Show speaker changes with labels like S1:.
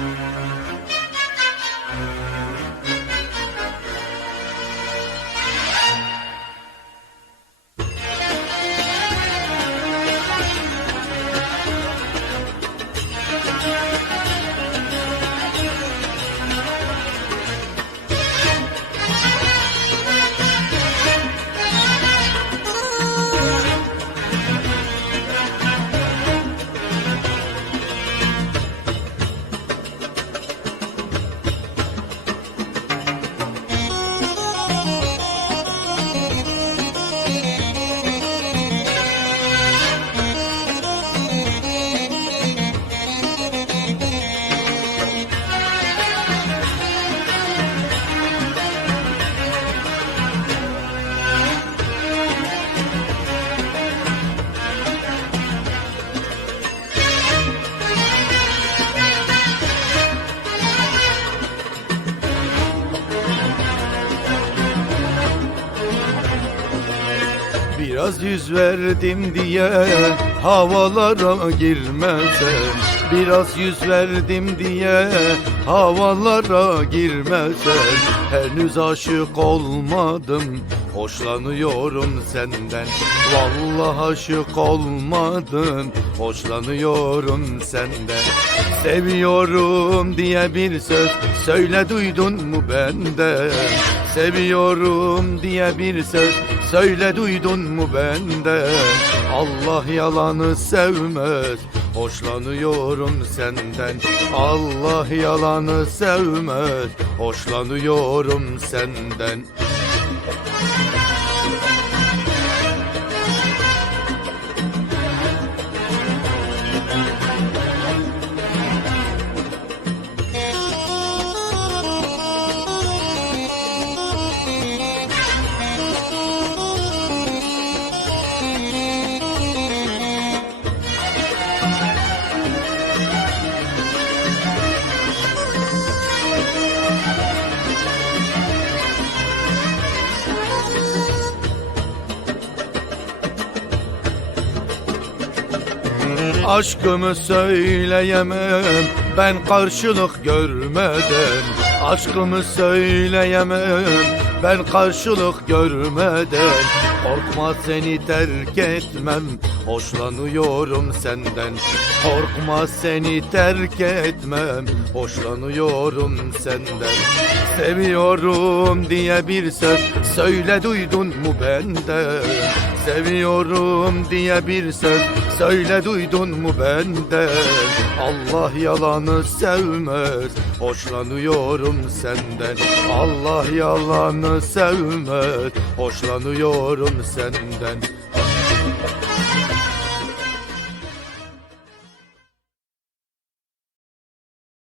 S1: Thank you. Biraz yüz verdim diye havalara girmesen Biraz yüz verdim diye havalara girmesen Henüz aşık olmadım Hoşlanıyorum senden. Vallahi aşık olmadım Hoşlanıyorum senden. Seviyorum diye bir söz Söyle duydun mu benden? Seviyorum diye bir söz Söyle duydun mu benden Allah yalanı sevmez Hoşlanıyorum senden. Allah yalanı sevmez Hoşlanıyorum senden Aşkımı söyleyemem. Ben karşılık görmeden Aşkımı söyleyemem. Ben karşılık görmeden Korkma seni terk etmem. Hoşlanıyorum senden. Korkma seni terk etmem. Hoşlanıyorum senden. Seviyorum diye bir söz söyle duydun mu benden? Seviyorum diye bir söz söyle duydun mu benden? Allah yalanı sevmez. Hoşlanıyorum senden. Allah yalanı sevmez. Hoşlanıyorum senden